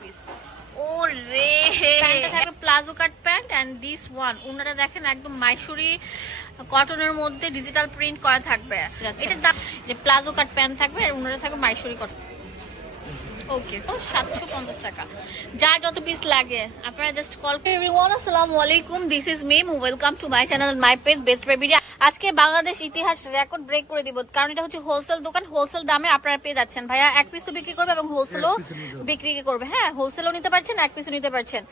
Piece ও রে প্যান্টটা থাকবে palazzo cut pant and this one ওনারা দেখেন একদম মাইসুরি কটনের মধ্যে ডিজিটাল প্রিন্ট করা থাকবে। এটার দাম যে প্লাজো কাট প্যান্ট থাকবে আর ওনারা থাকবে মাইসুরি কটন। ওকে তো 750 টাকা যার যত পিস লাগে আপনারা জাস্ট কল করে। এভরিওয়ান আসসালামু আলাইকুম, this is Mim, welcome to my channel my page best baby. আজকে বাংলাদেশ ইতিহাস রেকর্ড ব্রেক করে দিব, কারণ এটা হচ্ছে হোলসেল দোকান। হোলসেল দামে আপনারা পেয়ে যাচ্ছেন। ভাইয়া এক পিসও বিক্রি করবে এবং হোলসেলও বিক্রি করবে। হ্যাঁ, হোলসেলও নিতে পারছেন, এক পিসও নিতে পারছেন।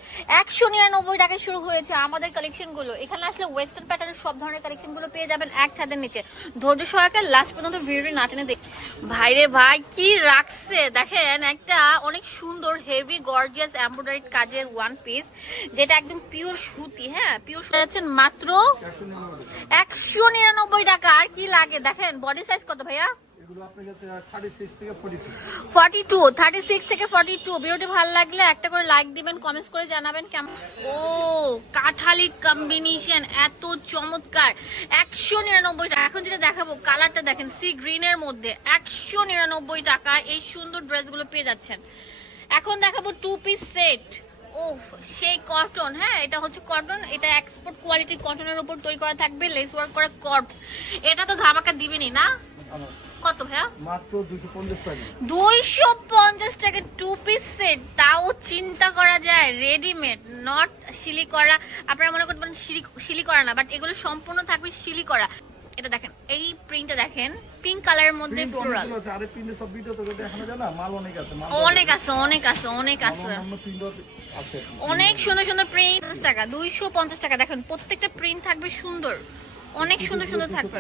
199 টাকায় শুরু হয়েছে আমাদের কালেকশন গুলো। এখানে আসলে ওয়েস্টার্ন প্যাটার্নের সব ধরনের কালেকশন গুলো পেয়ে যাবেন এক ছাদের নিচে। ধৈর্য সহকারে লাস্ট পর্যন্ত ভিডিও না টেনে দেখ। ভাইরে ভাই কি রাখছে দেখেন, একটা অনেক সুন্দর হেভি গর্জিয়াস এমব্রয়ডারি কাজের ওয়ান পিস, যেটা একদম পিওর সুতি। হ্যাঁ, পিওর সুতি যাচ্ছেন মাত্র 199 টাকা। আর কি লাগে দেখেন, বডি সাইজ কত ভাইয়া? 36 থেকে 42। ভিডিওটি ভালো লাগলে একটা করে লাইক দিবেন, কমেন্টস করে জানাবেন কেমন। ও কাঠালি কম্বিনেশন এত চমৎকার, 199 টাকা। এখন যেটা দেখাবো কালারটা দেখেন, সি গ্রিন এর মধ্যে 199 টাকা এই সুন্দর ড্রেসগুলো পেয়ে যাচ্ছেন। এখন দেখাবো টু পিস সেট। ও সেই কটন, হ্যাঁ এটা হচ্ছে কটন, এটা এক্সপোর্ট কোয়ালিটির কটনের উপর তৈরি করা থাকবে, লেস ওয়ার্ক করা কট। এটা তো ধামাকা দিবেনই না? কত ভাইয়া? মাত্র 250 টাকা। 250 টাকা টু পিস সেট, তাও চিন্তা করা যায় রেডিমেড, নট সিলি করা। আপনারা মনে করতে পারেন সিলি করা না, বাট এগুলো সম্পূর্ণ থাকবে সিলি করা। এটা দেখেন, এই প্রিন্টটা দেখেন, পিঙ্ক কালারের মধ্যে ফ্লোরাল। আরে প্রিন্টে সব ভিডিও তো দেখানো যায় না, মাল অনেক আছে, অনেক আছে। অনেক সুন্দর সুন্দর প্রিন্ট। 250 টাকা দেখেন, প্রত্যেকটা প্রিন্ট থাকবে সুন্দর, অনেক সুন্দর সুন্দর থাকবে,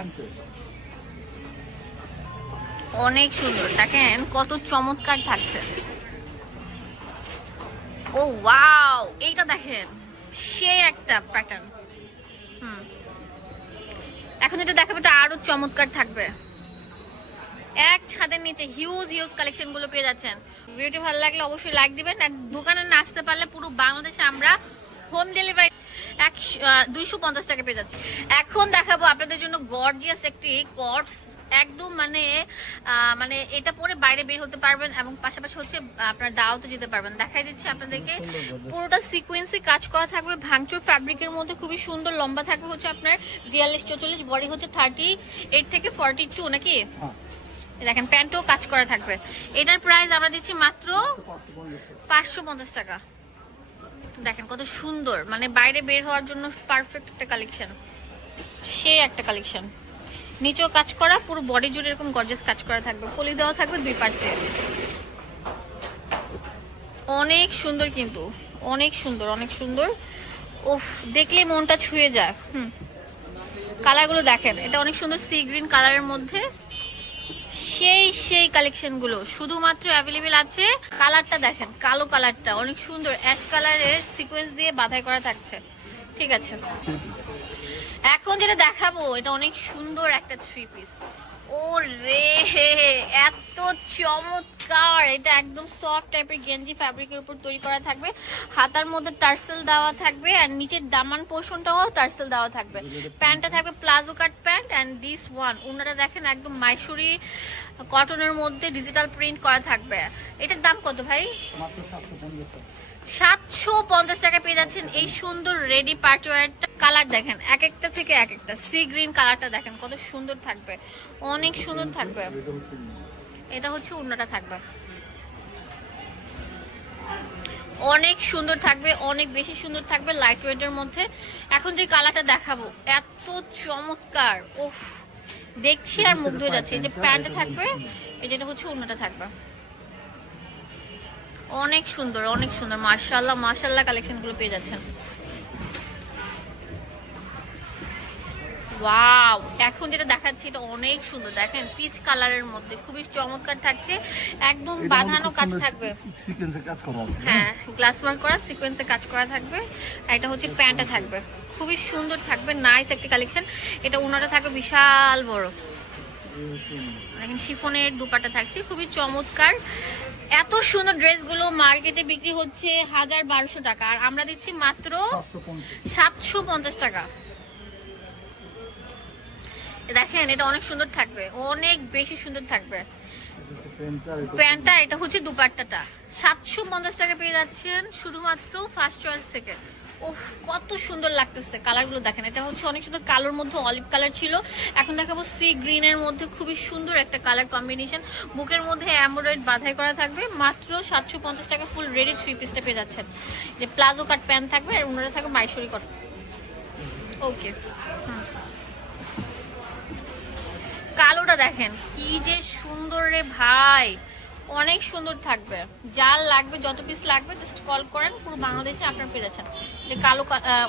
অনেক সুন্দর। দেখেন কত চমৎকার থাকছে। ও ওয়াও, এইটা দেখেন সে একটা প্যাটার্ন। এখন যেটা দেখাবো এটা আরো চমৎকার থাকবে। এক ছাদের নিচে হিউজ কালেকশন গুলো পেয়ে যাচ্ছেন। ভিডিওটি ভালো লাগলে অবশ্যই লাইক দিবেন, আর দোকানে না আসতে পারলে পুরো বাংলাদেশে আমরা হোম ডেলিভারি 250 টাকা পেয়ে যাচ্ছি। এখন দেখাবো আপনাদের জন্য গর্জিয়াস একটি কটস, একদম মানে এটা পরে বাইরে বের হতে পারবেন এবং পাশাপাশি হচ্ছে আপনার দাওয়াতে যেতে পারবেন। দেখাই দিচ্ছি আপনাদেরকে, পুরোটা সিকোয়েন্সে কাজ করা থাকবে, ভাঙচুর ফ্যাব্রিকের মধ্যে খুবই সুন্দর। লম্বা থাকবে হচ্ছে আপনার 42-44, বডি হচ্ছে 38 থেকে 42 নাকি? দেখেন প্যান্টও কাজ করা থাকবে। এটার প্রাইস আমরা দিচ্ছি মাত্র 550 টাকা। দেখেন কত সুন্দর, মানে বাইরে বের হওয়ার জন্য পারফেক্ট একটা কালেকশন, সে একটা কালেকশন। নিচেও কাজ করা, পুরো বডি জুড়ে এরকম গর্জিয়াস কাজ করা থাকবে, কলি দেওয়া থাকবে দুই পাশে। অনেক সুন্দর, কিন্তু অনেক সুন্দর। ওফ, দেখলেই মনটা ছুঁয়ে যায়। কালারগুলো দেখেন, এটা অনেক সুন্দর সি গ্রিন কালারের মধ্যে। সেই কালেকশন গুলো শুধুমাত্র অ্যাভেলেবেল আছে। কালারটা দেখেন, কালো কালারটা অনেক সুন্দর, অ্যাশ কালারের সিকোয়েন্স দিয়ে বাঁধাই করা থাকছে। ঠিক আছে, এখন যেটা দেখাবো এটা অনেক সুন্দর একটা থ্রি পিস। ও রে এত চমৎকার, এটা একদম সফট টাইপের গেঞ্জি ফ্যাব্রিকের উপর তৈরি করা থাকবে। হাতার মধ্যে টার্সেল দেওয়া থাকবে আর নিচের দামান পোর্শনটাও টার্সেল দেওয়া থাকবে। প্যান্টটা থাকবে palazzo cut pant and this one ওনারা দেখেন একদম মাইসুরি কটনের মধ্যে ডিজিটাল প্রিন্ট করা থাকবে। এটার দাম কত ভাই? মাত্র 750 টাকা। 750 টাকা পেয়ে যাচ্ছেন এই সুন্দর রেডি পার্টি ওয়্যারটা। কালার দেখেন, এক একটা থেকে এক একটা। সি গ্রিন কালারটা দেখেন কত সুন্দর থাকবে, অনেক সুন্দর থাকবে। এটা হচ্ছে ওড়নাটা থাকবে, অনেক সুন্দর থাকবে, অনেক বেশি সুন্দর থাকবে, লাইট ওয়েটের মধ্যে। এখন যে কালারটা দেখাবো এত চমৎকার, ওফ দেখছি আর মুগ্ধ হয়ে যাচ্ছে। এই যে প্যান্টটা থাকবে, এই যেটা হচ্ছে ওড়নাটা থাকবে, অনেক সুন্দর মাশাআল্লাহ কালেকশন গুলো পেয়ে যাচ্ছেন। ওয়াও, এখন যেটা দেখাচ্ছি এটা অনেক সুন্দর। দেখেন পিচ কালারের মধ্যে খুবই চমৎকার থাকছে, একদম বাঁধানো কাজ থাকবে। হ্যাঁ, গ্লাস ওয়ার্ক করা সিকোয়েন্সে কাজ করা থাকবে। আর এটা হচ্ছে প্যান্টটা থাকবে, খুবই সুন্দর থাকবে, নাইস একটা কালেকশন। এটা ওনাটা থাকবে বিশাল বড়, দেখেন শিফনের দুপাট্টা থাকছে, খুবই চমৎকার। এত সুন্দর ড্রেসগুলো মার্কেটে বিক্রি হচ্ছে 1000-1200 টাকা, আর আমরা দিচ্ছি মাত্র 750 টাকা। দেখেন এটা অনেক সুন্দর থাকবে, অনেক বেশি সুন্দর থাকবে। প্যান্টটা, এটা হচ্ছে দুপাট্টাটা। 750 টাকা পেয়ে যাচ্ছেন শুধুমাত্র ফার্স্ট চয়েস থেকে। ওহ, কত সুন্দর লাগতেছে কালারগুলো দেখেন। এটা হচ্ছে অনেক সুন্দর, কালোর মধ্যে অলিভ কালার ছিল, এখন দেখাবো সি গ্রিনের মধ্যে খুবই সুন্দর একটা কালার কম্বিনেশন। বুকের মধ্যে এমব্রয়েড বাঁধাই করা থাকবে, মাত্র 750 টাকা ফুল রেডি 3 পিসটা পেয়ে যাচ্ছেন। যে প্লাজো কাট প্যান্ট থাকবে আর ওনারা থাকবে মাইসুরি কট। ওকে, কালোটা দেখেন কি যে সুন্দর রে ভাই, অনেক সুন্দর থাকবে। যার লাগবে, যত পিস লাগবে জাস্ট কল করেন, পুরো বাংলাদেশে আপনারা পেয়ে যাচ্ছেন। যে কালো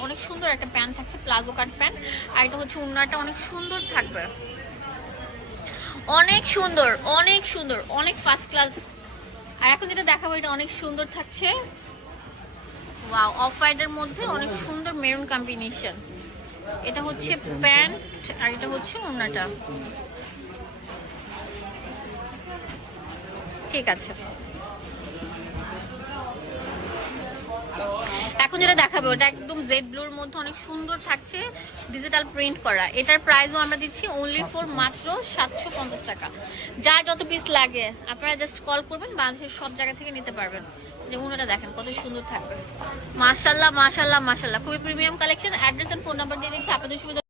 অনেক সুন্দর একটা প্যান্ট থাকছে, প্লাজো কাট প্যান্ট, আর এটা হচ্ছে ওড়নাটা অনেক সুন্দর থাকবে, অনেক সুন্দর, অনেক সুন্দর, অনেক ফার্স্ট ক্লাস। আর এখন যেটা দেখাবো এটা অনেক সুন্দর থাকছে, ওয়াও, অফ হোয়াইটের মধ্যে অনেক সুন্দর মেরুন কম্বিনেশন। এটা হচ্ছে প্যান্ট আর এটা হচ্ছে ওড়নাটা। ঠিক আছে, এখন যেটা দেখাবো ওটা একদম জেড ব্লুর মধ্যে অনেক সুন্দর থাকছে, ডিজিটাল প্রিন্ট করা। এটার প্রাইসও আমরা দিচ্ছি অনলি ফর মাত্র 750 টাকা। যা যত পিস লাগে আপনারা জাস্ট কল করবেন, বাংলাদেশের সব জায়গা থেকে নিতে পারবেন। যেমন এটা দেখেন কত সুন্দর থাকবে, মাশাআল্লাহ মাশাআল্লাহ মাশাআল্লাহ, খুবই premium collection. Address and phone number দিয়ে দিচ্ছি আপনাদের সুবিধা